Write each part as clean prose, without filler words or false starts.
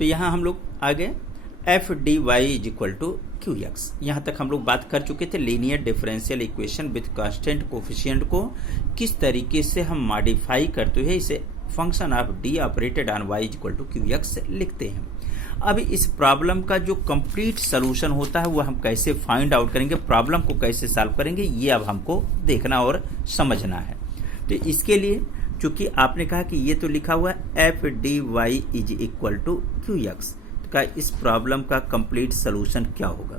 तो यहाँ हम लोग आ गए F D Y is equal to Q X. यहाँ तक हम लोग बात कर चुके थे linear differential equation with constant coefficient को किस तरीके से हम मॉडिफाई करते हुए इसे function of D operated on Y is equal to Q X लिखते हैं। अब इस प्रॉब्लम का जो कंप्लीट सोल्यूशन होता है वो हम कैसे फाइंड आउट करेंगे, प्रॉब्लम को कैसे सॉल्व करेंगे, ये अब हमको देखना और समझना है। तो इसके लिए चूंकि आपने कहा कि ये तो लिखा हुआ है F D Y is equal to Q X का, इस प्रॉब्लम का कंप्लीट सोल्यूशन क्या होगा।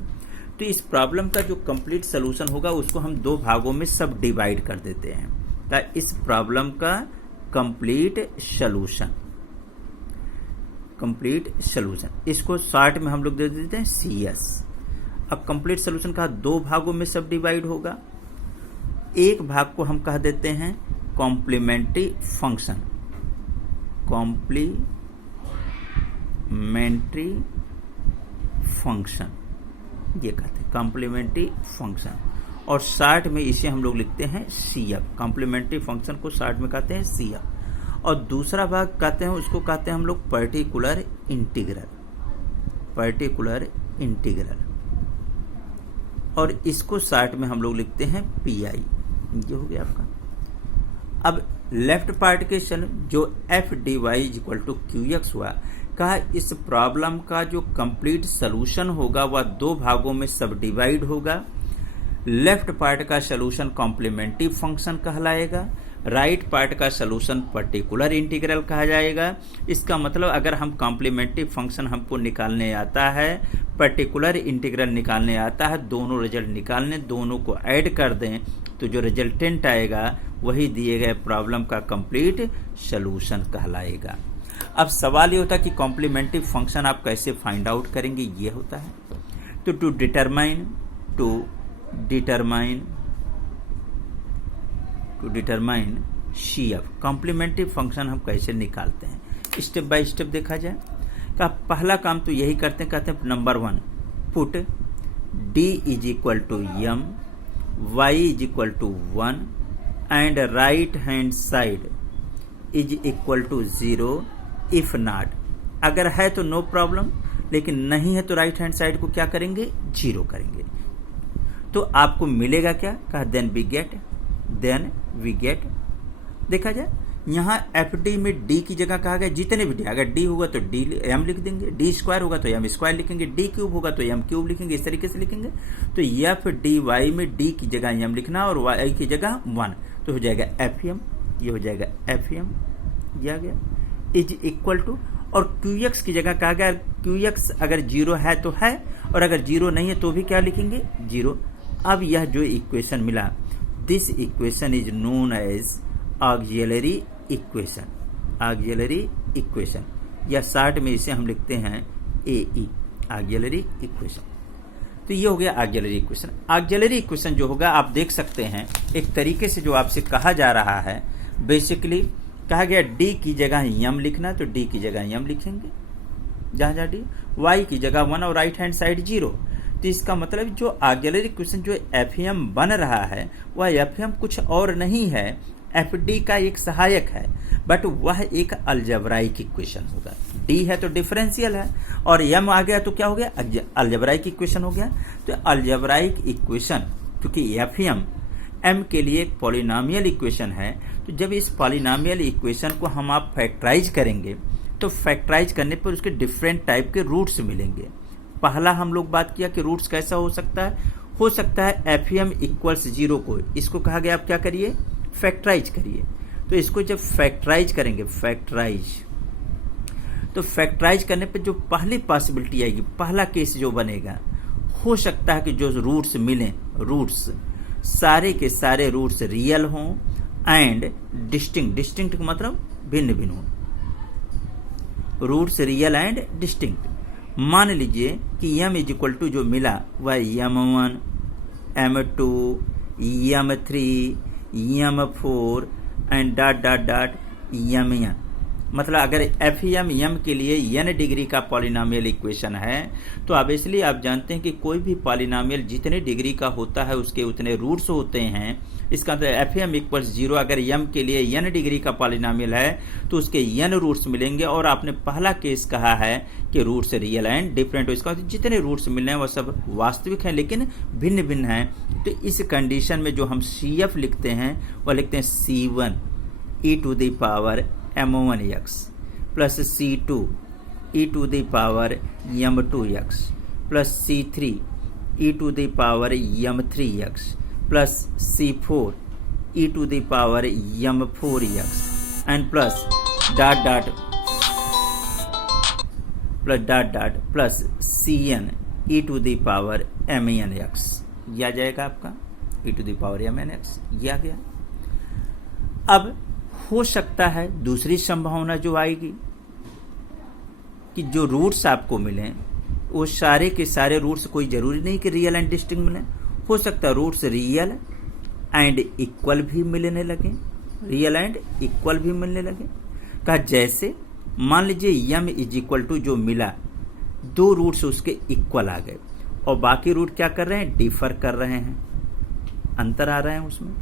तो इस प्रॉब्लम का जो कंप्लीट सोल्यूशन होगा उसको हम दो भागों में सब डिवाइड कर देते हैं। तो इस प्रॉब्लम का कंप्लीट सोल्यूशन इसको शॉर्ट में हम लोग दे देते हैं सी एस। अब कंप्लीट सोल्यूशन का दो भागों में सब डिवाइड होगा। एक भाग को हम कह देते हैं कॉम्प्लीमेंट्री फंक्शन, ये कहते हैं कॉम्प्लीमेंट्री फंक्शन, और शॉर्ट में इसे हम लोग लिखते हैं सी एफ। कॉम्प्लीमेंट्री फंक्शन को शॉर्ट में कहते हैं सी एफ। और दूसरा भाग कहते हैं, उसको कहते हैं हम लोग पर्टिकुलर इंटीग्रल, और इसको शॉर्ट में हम लोग लिखते हैं पी आई। ये हो गया आपका। अब लेफ्ट पार्ट के जो F D Y is equal to Q X हुआ, कहा इस प्रॉब्लम का जो कंप्लीट सोल्यूशन होगा वह दो भागों में सब डिवाइड होगा। लेफ्ट पार्ट का सोल्यूशन कॉम्प्लीमेंट्री फंक्शन कहलाएगा, राइट पार्ट का सोल्यूशन पर्टिकुलर इंटीग्रल कहा जाएगा। इसका मतलब अगर हम कॉम्प्लीमेंट्री फंक्शन हमको निकालने आता है, पर्टिकुलर इंटीग्रल निकालने आता है, दोनों रिजल्ट निकालने, दोनों को ऐड कर दें तो जो रिजल्टेंट आएगा वही दिए गए प्रॉब्लम का कंप्लीट सोल्यूशन कहलाएगा। अब सवाल ये होता है कि कॉम्प्लीमेंट्री फंक्शन आप कैसे फाइंड आउट करेंगे, ये होता है। तो to determine C F complementary function हम कैसे निकालते हैं, स्टेप बाय स्टेप देखा जाए। का पहला काम तो यही करते हैं, कहते हैं number 1 put D is equal to M, Y is equal to 1 and right hand side is equal to 0 if not. अगर है तो नो प्रॉब्लम, लेकिन नहीं है तो राइट हैंड साइड को क्या करेंगे, 0 करेंगे। तो आपको मिलेगा क्या, कहा देन वी गेट। देखा जाए यहाँ एफ डी में डी की जगह कहा गया जितने भी डी, अगर डी होगा तो डी एम लिख देंगे, डी स्क्वायर होगा तो एम स्क्वायर लिखेंगे, डी क्यूब होगा तो एम क्यूब लिखेंगे, इस तरीके से लिखेंगे। तो एफ डी वाई में डी की जगह एम लिखना और वाई की जगह 1, तो हो जाएगा एफ एम, ये हो जाएगा एफ एम, ये आ गया इज इक्वल टू, और क्यू एक्स की जगह कहा गया क्यू एक्स अगर 0 है तो है, और अगर 0 नहीं है तो भी क्या लिखेंगे 0। अब यह जो इक्वेशन मिला, this equation is known as auxiliary equation, या शॉर्ट में इसे हम लिखते हैं AE, ऑक्सिलरी इक्वेशन। तो ये हो गया ऑक्सिलरी इक्वेशन। ऑक्सिलरी इक्वेशन जो होगा आप देख सकते हैं एक तरीके से जो आपसे कहा जा रहा है, बेसिकली कहा गया डी की जगह एम लिखना, तो डी की जगह एम लिखेंगे जहां डी, वाई की जगह 1 और राइट हैंड साइड 0। तो इसका मतलब जो ऑक्सिलरी इक्वेशन जो एफ एम बन रहा है वह एफ एम कुछ और नहीं है, एफ डी का एक सहायक है, बट वह एक अलजेब्राइक इक्वेशन होगा। डी है तो डिफरेंशियल है, और एम आ गया तो क्या हो गया, अलजेब्राइक इक्वेशन हो गया। तो अलजेब्राइक इक्वेशन क्योंकि एफ एम के लिए एक पॉलिनोमियल इक्वेशन है, तो जब इस पॉलिनोमियल इक्वेशन को हम आप फैक्टराइज करेंगे तो फैक्टराइज करने पर उसके डिफरेंट टाइप के रूट्स मिलेंगे। पहला हम लोग बात किया कि रूट्स कैसा हो सकता है एफ एम इक्वल्स 0 को, इसको कहा गया आप क्या करिए, फैक्टराइज करिए। तो इसको जब फैक्टराइज करेंगे, तो फैक्टराइज करने पे जो पहली पॉसिबिलिटी आएगी, पहला केस जो बनेगा, हो सकता है कि जो रूट्स मिलें, रूट्स सारे के सारे रूट्स रियल हों एंड डिस्टिंक्ट का मतलब भिन्न भिन्न हों, रूट्स रियल एंड डिस्टिंक्ट। मान लीजिए कि m इज इक्वल टू जो मिला वह m1, m2, m3, m4 and ... mn, मतलब अगर एफ एम के लिए n डिग्री का पॉलिनोमियल इक्वेशन है तो ऑब्वियसली आप जानते हैं कि कोई भी पॉलिनोमियल जितने डिग्री का होता है उसके उतने रूट्स होते हैं। इसका मतलब एफ एम इक्वल्स 0, अगर m के लिए n डिग्री का पॉलिनोमियल है तो उसके n रूट्स मिलेंगे। और आपने पहला केस कहा है कि रूट्स रियल एंड डिफरेंट, इसका जितने रूट्स मिल रहे हैं वो सब वास्तविक हैं लेकिन भिन्न भिन्न हैं। तो इस कंडीशन में जो हम CF लिखते हैं वह लिखते हैं C1 e to the power m1x plus C2 e to the power m2x plus C3 e to the power m3x plus C4 e to the power m4x and plus dot dot plus Cn e to the power mnx। यह आ जाएगा आपका e to the power mnx। यह आ गया। अब हो सकता है दूसरी संभावना जो आएगी कि जो रूट्स आपको मिले वो सारे के सारे रूट्स, कोई जरूरी नहीं कि रियल एंड डिस्टिंक्ट मिले, हो सकता है रूट्स रियल एंड इक्वल भी मिलने लगे, रियल एंड इक्वल भी मिलने लगे। कहा जैसे मान लीजिए m इज इक्वल टू जो मिला, दो रूट्स उसके इक्वल आ गए और बाकी रूट क्या कर रहे हैं, डिफर कर रहे हैं, अंतर आ रहे हैं उसमें।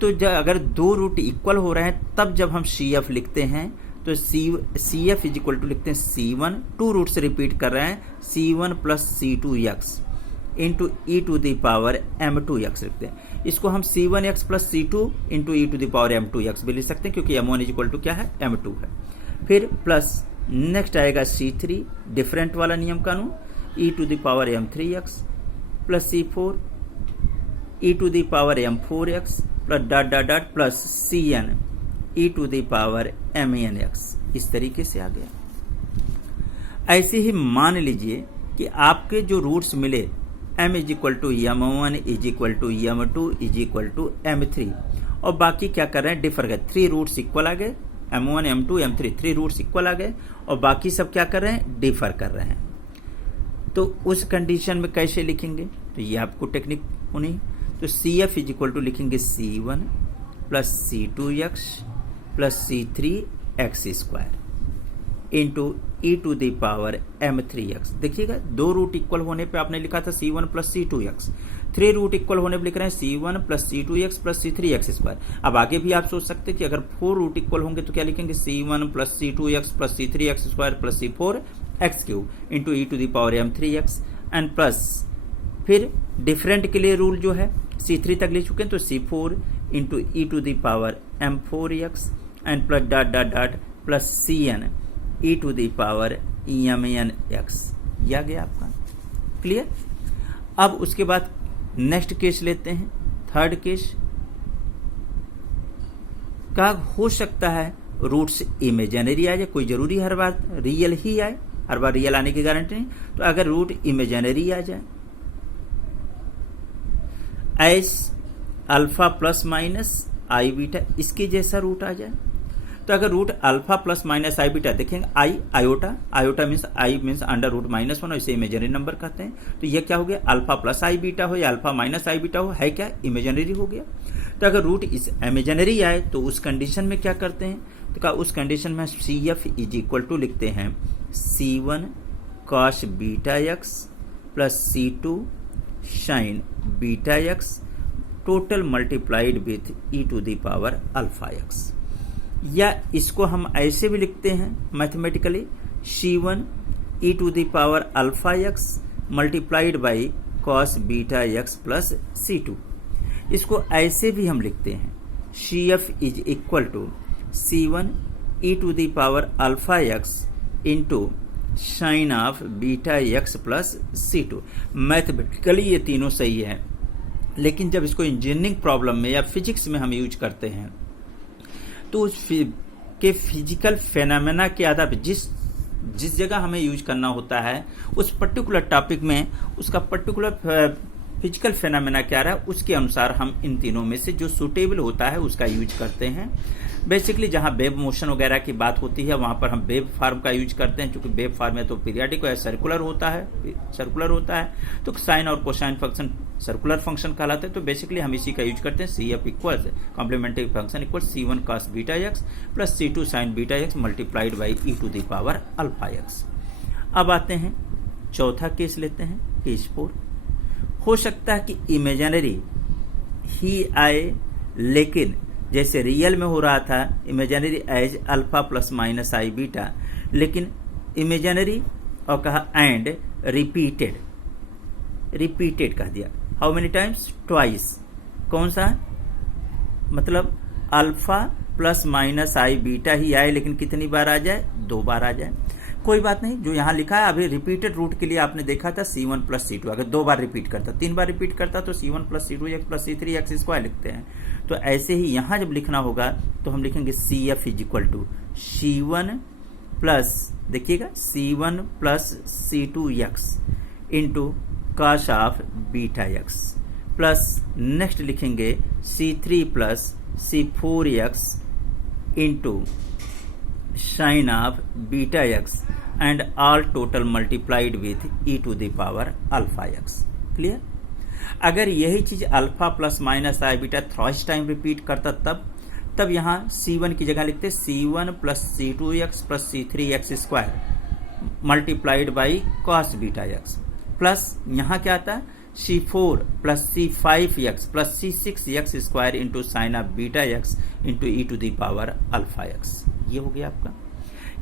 तो जब अगर दो रूट इक्वल हो रहे हैं तब जब हम CF लिखते हैं तो CF इज इक्वल टू लिखते हैं C1, टू रूट्स रिपीट कर रहे हैं, C1 plus C2x into E to the power m2x लिखते हैं। इसको हम C1x plus C2 into E to the power m2x भी लिख सकते हैं क्योंकि m1 इज इक्वल टू क्या है, m2 है। फिर प्लस नेक्स्ट आएगा C3, डिफरेंट वाला नियम कानून, e to the power m3x plus C4 e to the power m4x plus dot dot dot plus Cn E to the power mnx। इस तरीके से आ गया। ऐसे ही मान लीजिए कि आपके जो रूट्स मिले m is equal to m1 is equal to m2 is equal to m3 और बाकी क्या कर रहे हैं, डिफर गए, 3 रूट्स इक्वल आ गए, m1 m2 m3 3 roots equal आ गए और बाकी सब क्या कर रहे हैं, डिफर कर रहे हैं। तो उस कंडीशन में कैसे लिखेंगे, तो ये आपको टेक्निक होनी। तो CF इज इक्वल टू लिखेंगे C1 plus C2x plus C3x square into E to the power m3x। देखिएगा दो रूट इक्वल होने पे आपने लिखा था C1 plus C2x, 3 root equal होने पे लिख रहे हैं C1 plus C2x plus C3x square. अब आगे भी आप सोच सकते हैं कि अगर 4 रूट इक्वल होंगे तो क्या लिखेंगे, C1 plus C2x plus C3x square plus C4x cube into E to the power m3x and plus फिर डिफरेंट के लिए रूल जो है C3 तक ले चुके हैं तो C4 into E to the power m4x and plus dot dot dot plus Cn E to the power mnx। यह आ गया आपका क्लियर। अब उसके बाद नेक्स्ट केस लेते हैं, थर्ड केस का हो सकता है रूट्स इमेजिनरी आ जाए, कोई जरूरी हर बार रियल ही आए, हर बार रियल आने की गारंटी नहीं। तो अगर रूट इमेजिनरी आ जाए एस अल्फा प्लस माइनस आई बीटा, इसके जैसा रूट आ जाए, तो अगर रूट अल्फा प्लस माइनस आई बीटा देखेंगे, i iota means i means under root -1 और इसे इमेजिनरी नंबर कहते हैं। तो ये क्या हो गया, अल्फा प्लस आई बीटा हो या अल्फा माइनस आई बीटा हो, है क्या, इमेजिनरी हो गया। तो अगर रूट इस इमेजिनरी आए तो उस कंडीशन में क्या करते हैं, तो क्या उस कंडीशन में CF इज इक्वल टू लिखते हैं C1 cos beta X plus C2 sine beta X total multiplied with E to the power alpha X. या इसको हम ऐसे भी लिखते हैं mathematically, C1 E to the power alpha X multiplied by cos beta X plus C2। इसको ऐसे भी हम लिखते हैं CF is equal to C1 E to the power alpha X into sine of beta X plus C2। Mathematically ये तीनों सही है, लेकिन जब इसको इंजीनियरिंग प्रॉब्लम में या फिजिक्स में हम यूज करते हैं तो उस के फिजिकल फेनामेना के आधार पर जिस जगह हमें यूज करना होता है उस पर्टिकुलर टॉपिक में उसका पर्टिकुलर फिजिकल फेनामेना क्या रहा है उसके अनुसार हम इन तीनों में से जो सूटेबल होता है उसका यूज करते हैं। बेसिकली जहां वेव मोशन वगैरह की बात होती है वहां पर हम वेव फॉर्म का यूज करते हैं, क्योंकि वेव फॉर्म में तो पीरियाडिक या सर्कुलर होता है, तो साइन और कोसाइन फंक्शन सर्कुलर फंक्शन कहलाते हैं। तो बेसिकली हम इसी का यूज करते हैं। C F equals complementary function equals C1 cos beta X plus C2 sin beta X multiplied by e⁻ alpha X. अब आते हैं चौथा केस लेते हैं, केस 4। हो सकता है कि इमेजिनरी ही आए, लेकिन जैसे रियल में हो रहा था imaginary as alpha plus minus आई बीटा, लेकिन इमेजिनरी और कहा एंड रिपीटेड कह दिया। How many times? ट्वाइस। कौन सा? मतलब अल्फा प्लस माइनस आई बीटा ही आए, लेकिन कितनी बार आ जाए? 2 बार आ जाए। कोई बात नहीं, जो यहां लिखा है अभी रिपीटेड रूट के लिए आपने देखा था C1 प्लस C2, अगर 2 बार रिपीट करता, 3 बार रिपीट करता तो C1 plus C2 X plus C3 X square लिखते हैं। तो ऐसे ही यहां जब लिखना होगा तो हम लिखेंगे CF is equal to C1 plus, देखिएगा C1 plus C2 X into cos of beta X plus next लिखेंगे C3 plus C4 X into sine of beta X and all total multiplied with e⁻ alpha X. Clear? अगर यही चीज alpha plus minus आई beta thrice time repeat करता तब यहां C1 की जगह लिखते C1 plus C2 X plus C3 X square multiplied by cos beta X plus यहां क्या आता है C4 plus C5 x plus C6 x square into sine of beta x into e⁻ alpha X. ये हो गया आपका।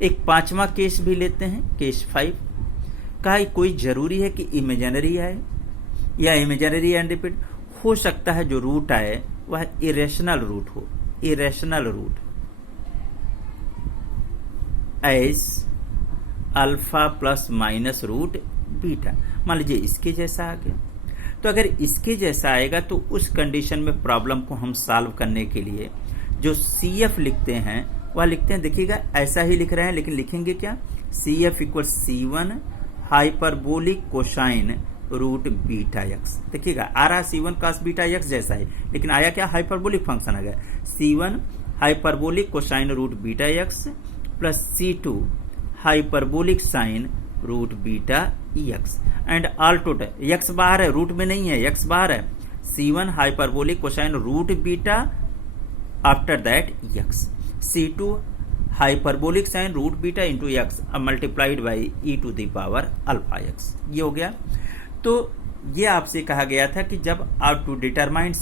एक 5वां केस भी लेते हैं, केस 5। कहा कोई जरूरी है कि इमेजिनरी आए या इमेजिनरी एंड रिपीट। हो सकता है जो रूट आए वह इरेशनल रूट हो, irrational root as alpha plus minus root beta. मान लीजिए इसके जैसा आ गया, तो अगर इसके जैसा आएगा तो उस कंडीशन में प्रॉब्लम को हम सॉल्व करने के लिए जो CF लिखते हैं वह लिखते हैं, देखिएगा ऐसा ही लिख रहे हैं, लेकिन लिखेंगे क्या? CF equal C1 hyperbolic cosine root beta X. देखिएगा आ रहा C1 cos बीटा एक्स जैसा है, लेकिन आया क्या? हाइपरबोलिक फंक्शन आ गया। C1 hyperbolic cosine root beta X plus C2 hyperbolic sine root beta X and all total X बाहर है, रूट में नहीं है, एक्स बाहर है। C1 hyperbolic cosine root beta after that X, C2 hyperbolic sine root beta into X multiplied by e⁻ alpha X. ये हो गया। तो ये आपसे कहा गया था कि जब आप टू डिटरमाइन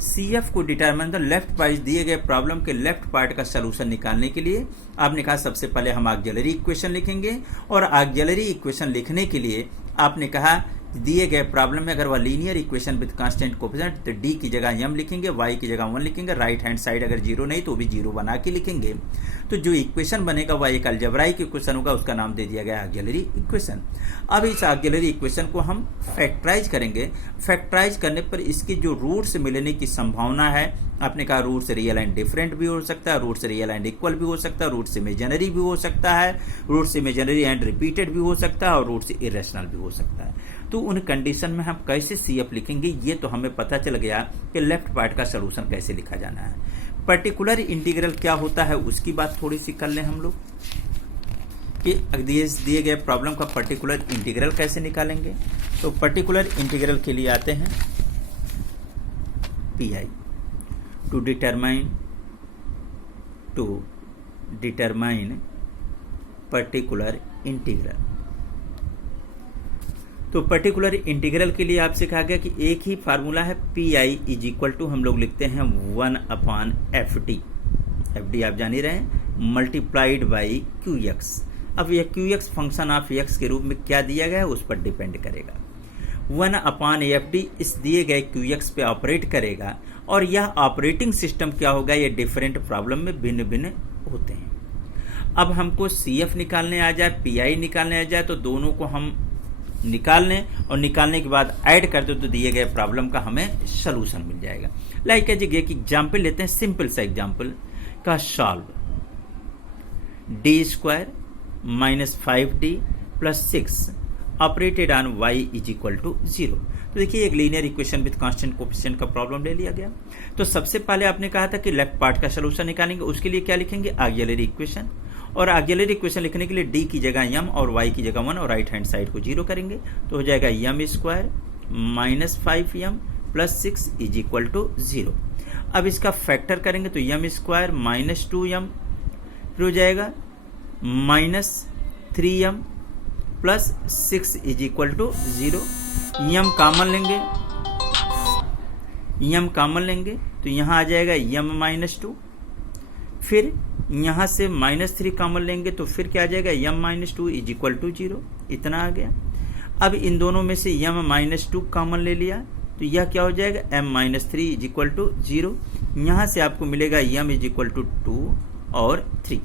CF को डिटरमाइन द लेफ्ट पार्ट दिए गए प्रॉब्लम के लेफ्ट पार्ट का सलूशन निकालने के लिए आपने कहा सबसे पहले हम ऑक्सिलरी इक्वेशन लिखेंगे, और ऑक्सिलरी इक्वेशन लिखने के लिए आपने कहा दिए गए प्रॉब्लम में अगर वह linear equation with constant coefficient तो D की जगह m लिखेंगे, y की जगह 1 लिखेंगे, राइट हैंड साइड अगर 0 नहीं तो भी 0 बना के लिखेंगे। तो जो इक्वेशन बनेगा वह एक अलजेब्राइक इक्वेशन होगा, उसका नाम दे दिया गया ऑक्सिलरी इक्वेशन। अब इस ऑक्सिलरी इक्वेशन को हम फैक्टराइज करेंगे। फैक्टराइज करने पर इसकी जो रूट्स मिलने की संभावना है, आपने कहा रूट्स रियल एंड डिफरेंट भी हो सकता है, रूट्स रियल एंड इक्वल भी हो सकता है, रूट्स इमेजिनरी भी हो सकता है, रूट्स इमेजिनरी एंड रिपीटेड भी हो सकता है, और रूट्स इरेशनल भी हो सकता है। तो उन कंडीशन में हम कैसे CF लिखेंगे ये तो हमें पता चल गया कि लेफ्ट पार्ट का सलूशन कैसे लिखा जाना है। पर्टिकुलर इंटीग्रल क्या होता है उसकी बात थोड़ी सी कर लें हम लोग कि दिए गए प्रॉब्लम का पर्टिकुलर इंटीग्रल कैसे निकालेंगे। तो पर्टिकुलर इंटीग्रल के लिए आते हैं PI to determine particular integral. तो पर्टिकुलर इंटीग्रल के लिए आपसे कहा गया कि एक ही फार्मूला है, PI इज इक्वल टू हम लोग लिखते हैं 1/FD। FD आप जान ही रहे हैं, मल्टीप्लाइड बाई QX। अब यह QX फंक्शन ऑफ x के रूप में क्या दिया गया है उस पर डिपेंड करेगा। 1/FD इस दिए गए QX पे ऑपरेट करेगा, और यह ऑपरेटिंग सिस्टम क्या होगा, ये डिफरेंट प्रॉब्लम में भिन्न भिन्न होते हैं। अब हमको CF निकालने आ जाए, PI निकालने आ जाए, तो दोनों को हम निकाल लें और निकालने के बाद ऐड कर दो तो दिए गए प्रॉब्लम का हमें सलूशन मिल जाएगा। लाइक एक एग्जाम्पल लेते हैं, सिंपल सा एग्जाम्पल का solve. D² - 5D + 6 operated on y is equal to 0। तो देखिए एक linear equation with constant coefficient का प्रॉब्लम ले लिया गया। तो सबसे पहले आपने कहा था कि लेफ्ट पार्ट का सोल्यूशन निकालेंगे, उसके लिए क्या लिखेंगे, ऑक्सिलरी इक्वेशन, और ऑक्सिलरी इक्वेशन लिखने के लिए डी की जगह m और y की जगह 1 और राइट हैंड साइड को 0 करेंगे, तो हो जाएगा m square minus 5m plus 6 is equal to 0। अब इसका फैक्टर करेंगे तो m स्क्वायर माइनस 2m, फिर हो जाएगा minus 3m plus 6 is equal to 0। m common लेंगे तो यहाँ आ जाएगा m माइनस 2, फिर यहाँ से माइनस 3 कॉमन लेंगे तो फिर क्या आ जाएगा m minus 2 is equal to 0, इतना आ गया। अब इन दोनों में से m माइनस 2 कॉमन ले लिया तो यह क्या हो जाएगा m minus 3 is equal to 0। यहाँ से आपको मिलेगा m इज इक्वल टू 2 और 3।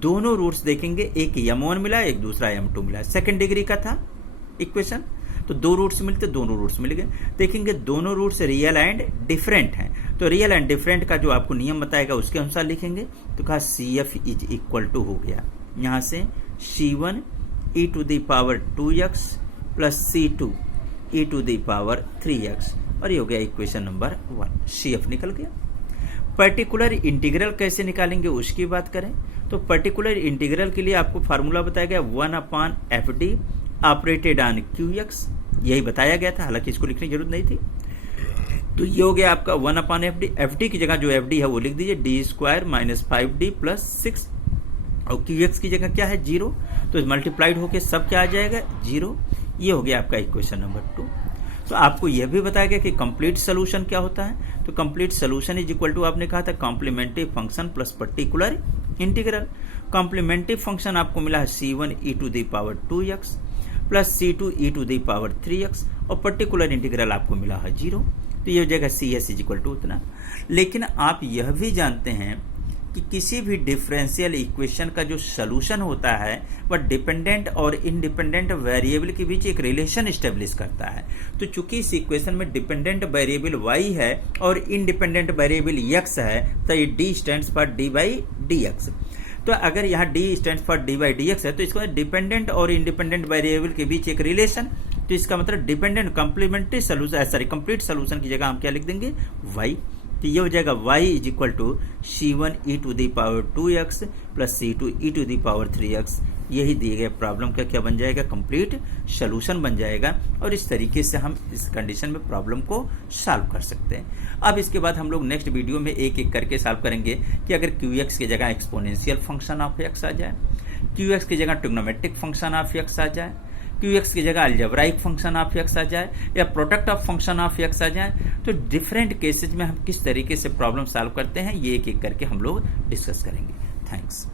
दोनों रूट्स देखेंगे, एक m1 मिला, एक दूसरा m2 मिला, सेकंड डिग्री का था इक्वेशन, तो दो रूट्स मिलते, दोनों रूट्स मिल गए। देखेंगे दोनों रूट्स रियल एंड डिफरेंट हैं, तो रियल एंड डिफरेंट का जो आपको नियम बताएगा उसके अनुसार लिखेंगे। तो कहा CF इज इक्वल टू हो गया यहाँ से C1 e to the power 2x plus C2 e to the power 3x, और ये हो गया इक्वेशन नंबर 1, CF निकल गया। पर्टिकुलर इंटीग्रल कैसे निकालेंगे उसकी बात करें तो पर्टिकुलर इंटीग्रल के लिए आपको फार्मूला बताया गया 1/FD ऑपरेटेड ऑन QX, यही बताया गया था, हालांकि इसको लिखने की जरूरत नहीं थी। तो ये हो गया आपका 1/FD, FD की जगह जो FD है वो लिख दीजिए d square minus 5d plus 6, और QX की जगह क्या है 0, तो मल्टीप्लाइड होके सब क्या आ जाएगा 0। ये हो गया आपका इक्वेशन नंबर 2। तो आपको यह भी बताया गया कि कंप्लीट सोल्यूशन क्या होता है, तो complete solution is equal to आपने कहा था complementary function plus particular integral. Complementary function आपको मिला है C1 e to the power 2x plus C2 e to the power 3x, और पर्टिकुलर इंटीग्रल आपको मिला है 0, तो ये हो जाएगा CS इज इक्वल टू उतना। लेकिन आप यह भी जानते हैं कि किसी भी डिफरेंशियल इक्वेशन का जो सॉल्यूशन होता है वह डिपेंडेंट और इंडिपेंडेंट वेरिएबल के बीच एक रिलेशन स्टेब्लिश करता है। तो चूंकि इस इक्वेशन में डिपेंडेंट वेरिएबल y है और इंडिपेंडेंट वेरिएबल x है, तो ये d stands for d by dx। तो अगर यहाँ d stands for d by dx है तो इसको डिपेंडेंट और इंडिपेंडेंट वेरिएबल के बीच एक रिलेशन, तो इसका मतलब dependent complementary solution, sorry complete solution की जगह हम क्या लिख देंगे y। तो ये हो जाएगा y is equal to C1 e to the power 2x plus C2 e to the power 3x। यही दिए गए प्रॉब्लम का क्या बन जाएगा, कंप्लीट सोल्यूशन बन जाएगा, और इस तरीके से हम इस कंडीशन में प्रॉब्लम को सॉल्व कर सकते हैं। अब इसके बाद हम लोग नेक्स्ट वीडियो में एक एक करके सॉल्व करेंगे कि अगर QX की जगह एक्सपोनेंशियल फंक्शन ऑफ x आ जाए, QX की जगह ट्रिग्नोमेट्रिक फंक्शन ऑफ x आ जाए, QX की जगह अलजेब्राइक फंक्शन ऑफ x आ जाए, या product of function of x आ जाए, तो डिफरेंट केसेज में हम किस तरीके से प्रॉब्लम सॉल्व करते हैं ये एक एक करके हम लोग डिस्कस करेंगे। थैंक्स।